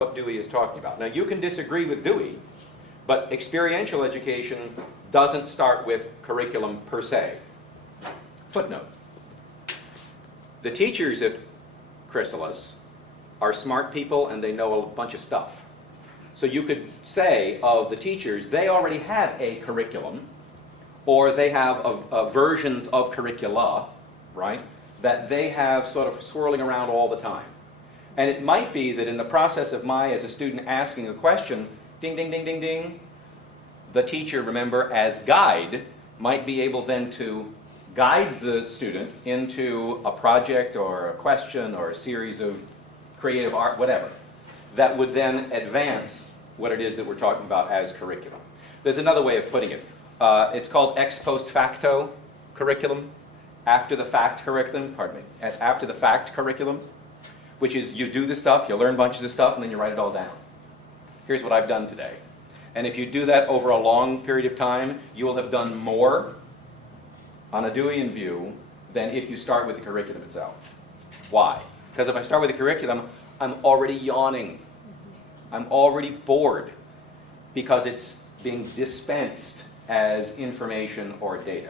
what Dewey is talking about. Now, you can disagree with Dewey, but experiential education doesn't start with curriculum per se. Footnote. The teachers at Chrysalis are smart people and they know a bunch of stuff. So you could say of the teachers, they already have a curriculum, or they have versions of curricula, right, that they have sort of swirling around all the time. And it might be that in the process of as a student asking a question, ding, ding, ding, ding, ding, the teacher, remember, as guide, might be able then to guide the student into a project or a question or a series of creative art, whatever, that would then advance what it is that we're talking about as curriculum. There's another way of putting it. It's called ex post facto curriculum, after the fact curriculum, pardon me, it's after the fact curriculum, which is you do the stuff, you learn bunches of stuff, and then you write it all down. Here's what I've done today. And if you do that over a long period of time, you will have done more on a Deweyan view than if you start with the curriculum itself. Why? Because if I start with the curriculum, I'm already yawning. I'm already bored because it's being dispensed as information or data.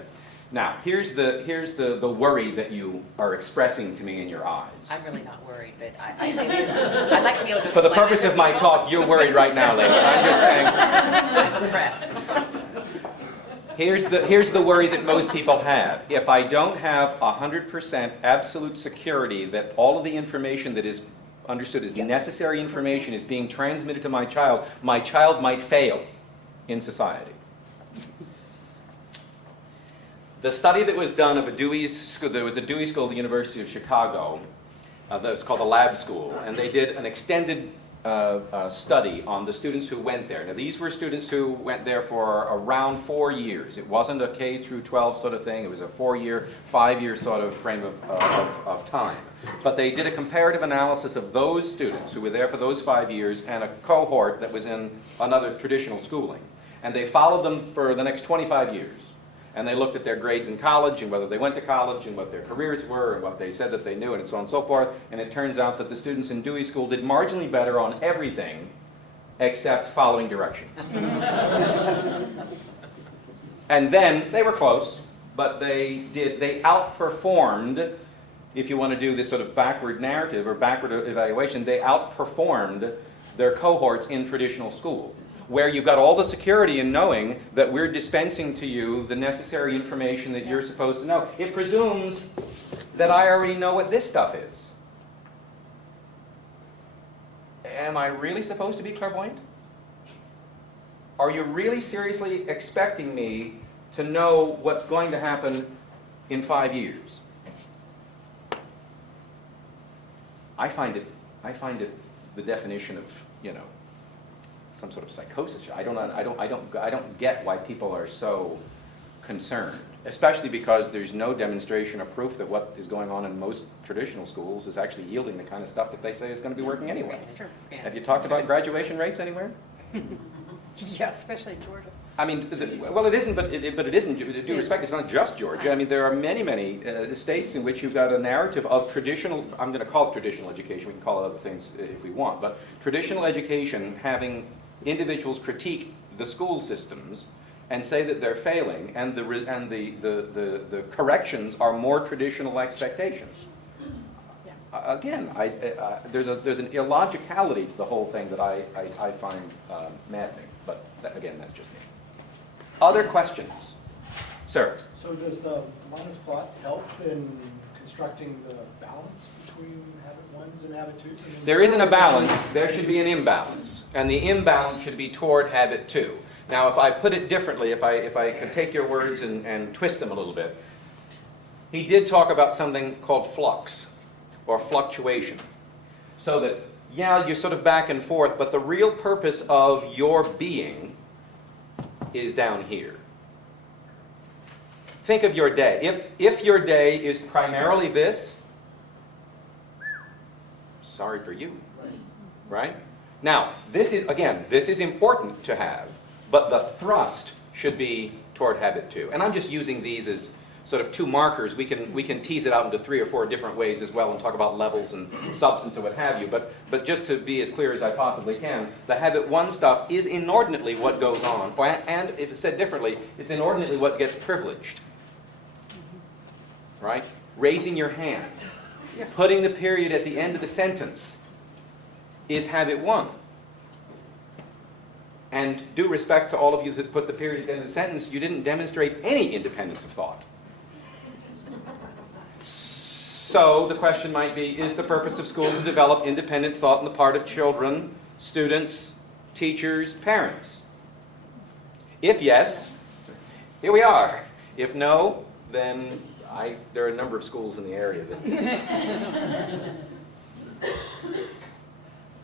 Now, here's the worry that you are expressing to me in your eyes. I'm really not worried, but I'd like to be able to. For the purpose of my talk, you're worried right now, lady. I'm just saying. I'm impressed. Here's the worry that most people have. If I don't have 100% absolute security that all of the information that is understood as necessary information is being transmitted to my child might fail in society. The study that was done of there was a Dewey School at the University of Chicago that was called the Lab School, and they did an extended study on the students who went there. Now, these were students who went there for around 4 years. It wasn't a K through 12 sort of thing. It was a 4-year, 5-year sort of frame of time. But they did a comparative analysis of those students who were there for those 5 years and a cohort that was in another traditional schooling. And they followed them for the next 25 years. And they looked at their grades in college and whether they went to college and what their careers were and what they said that they knew and so on and so forth. And it turns out that the students in Dewey School did marginally better on everything except following directions. And then they were close, but they outperformed, if you want to do this sort of backward narrative or backward evaluation, they outperformed their cohorts in traditional school, where you've got all the security in knowing that we're dispensing to you the necessary information that you're supposed to know. It presumes that I already know what this stuff is. Am I really supposed to be clairvoyant? Are you really seriously expecting me to know what's going to happen in 5 years? I find it the definition of, some sort of psychosis. I don't get why people are so concerned, especially because there's no demonstration or proof that what is going on in most traditional schools is actually yielding the kind of stuff that they say is going to be working anyway. That's true. Yeah. Have you talked about graduation rates anywhere? Yeah, especially in Georgia. I mean, well, it isn't, but it isn't. With due respect, it's not just Georgia. I mean, there are many states in which you've got a narrative of traditional. I'm going to call it traditional education. We can call it other things if we want, but traditional education having individuals critique the school systems and say that they're failing, and the corrections are more traditional expectations. Yeah. Again, there's an illogicality to the whole thing that I find maddening. But again, that's just me. Other questions, sir? So does the line of thought help in constructing the balance between habit ones and habit twos? There isn't a balance. There should be an imbalance, and the imbalance should be toward habit two. Now, if I put it differently, if I could take your words and twist them a little bit, he did talk about something called flux or fluctuation, so that you're sort of back and forth, but the real purpose of your being is down here. Think of your day. If your day is primarily this, sorry for you, right? Now, this is important to have, but the thrust should be toward habit two. And I'm just using these as sort of two markers. We can tease it out into 3 or 4 different ways as well and talk about levels and substance and what have you. But just to be as clear as I possibly can, the habit 1 stuff is inordinately what goes on. And if it's said differently, it's inordinately what gets privileged. Right? Raising your hand, putting the period at the end of the sentence is habit 1. And due respect to all of you that put the period at the end of the sentence, you didn't demonstrate any independence of thought. So the question might be, is the purpose of school to develop independent thought on the part of children, students, teachers, parents? If yes, here we are. If no, then there are a number of schools in the area that...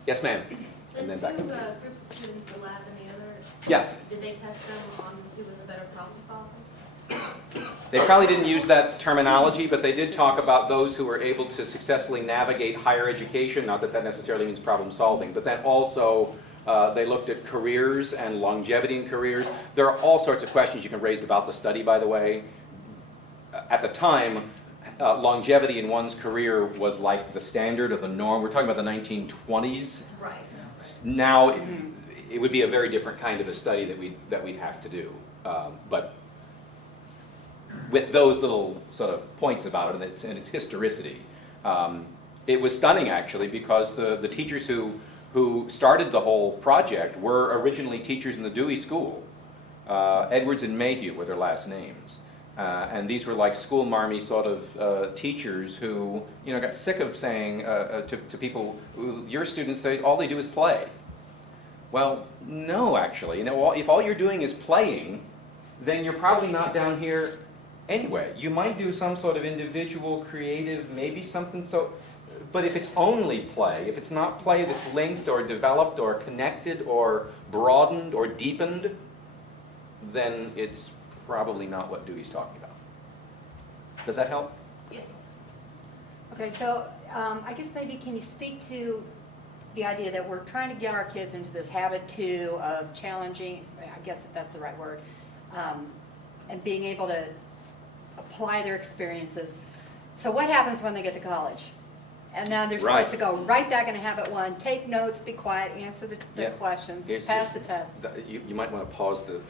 Yes, ma'am. The And then two back up. groups of students, the lab and the other, Yeah. did they test them on who was a better problem solver? They probably didn't use that terminology, but they did talk about those who were able to successfully navigate higher education. Not that that necessarily means problem solving, but then also they looked at careers and longevity in careers. There are all sorts of questions you can raise about the study, by the way. At the time, longevity in one's career was like the standard or the norm. We're talking about the 1920s. Right. Now, it would be a very different kind of a study that we'd have to do. But with those little sort of points about it and its historicity, it was stunning actually, because the teachers who started the whole project were originally teachers in the Dewey School. Edwards and Mayhew were their last names. And these were like school marmy sort of teachers who, got sick of saying to people, your students, all they do is play. Well, no, actually. If all you're doing is playing, then you're probably not down here anyway. You might do some sort of individual, creative, maybe something but if it's only play, if it's not play that's linked or developed or connected or broadened or deepened, then it's probably not what Dewey's talking about. Does that help? Yes. Okay, so I guess maybe can you speak to the idea that we're trying to get our kids into this habit too of challenging, I guess if that's the right word, and being able to apply their experiences. So what happens when they get to college? And now they're Right. supposed to go right back into habit 1, take notes, be quiet, answer the Yeah. questions, Here's pass the test. You might want to pause the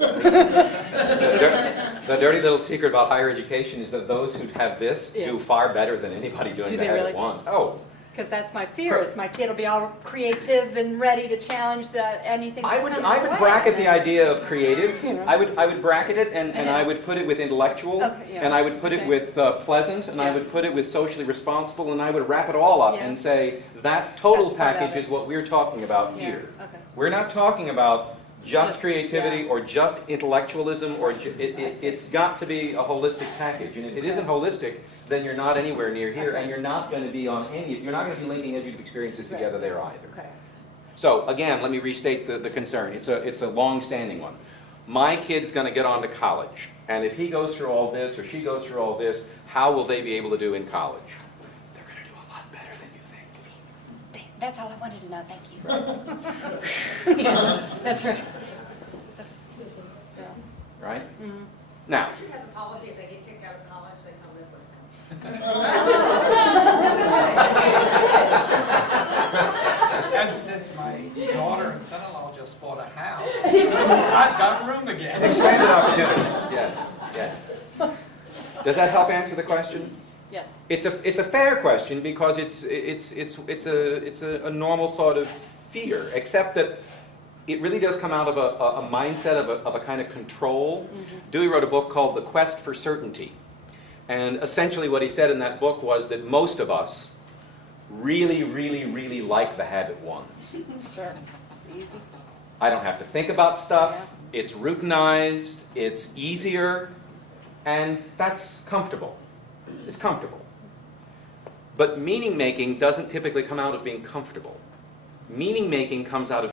dirty little secret about higher education is that those who have this Yeah. do far better than anybody doing Do the they habit really? 1. Oh, Because that's my fear, is my kid will be all creative and ready to challenge anything that's I coming would his way. bracket the idea of creative. You know. I would bracket it and I would put it with intellectual, Okay, yeah. and I would put it Okay. with pleasant, and I Yeah. would put it with socially responsible, and I would wrap it all up Yeah. and say that total That's part of package it. is what we're talking about Yeah, here. okay. We're not talking about just Just- creativity yeah. or just intellectualism, or it's got to be a holistic package. And if it isn't holistic, then you're not anywhere near here, and you're not going to be you're not going to be linking educative experiences Right. together there either. Okay. So again, let me restate the concern. It's a long-standing one. My kid's going to get on to college, and if he goes through all this or she goes through all this, how will they be able to do in college? They're going to do a lot better than you think. That's all I wanted to know, thank you. Yeah, that's right. That's, yeah. Right? Mhm. Now, She has a policy, if they get kicked out of college, they come live with And since my daughter and son-in-law just bought a house, I've got room again. expanded opportunities. Yes, yes. Does that help answer the question? Yes. It's a fair question because it's a normal sort of fear, except that it really does come out of a mindset of a kind of control. Dewey wrote a book called The Quest for Certainty. And essentially what he said in that book was that most of us really, really, really like the habit 1s. Sure. It's easy. I don't have to think about stuff. Yeah. It's routinized. It's easier. And that's comfortable. It's comfortable. But meaning making doesn't typically come out of being comfortable. Meaning making comes out of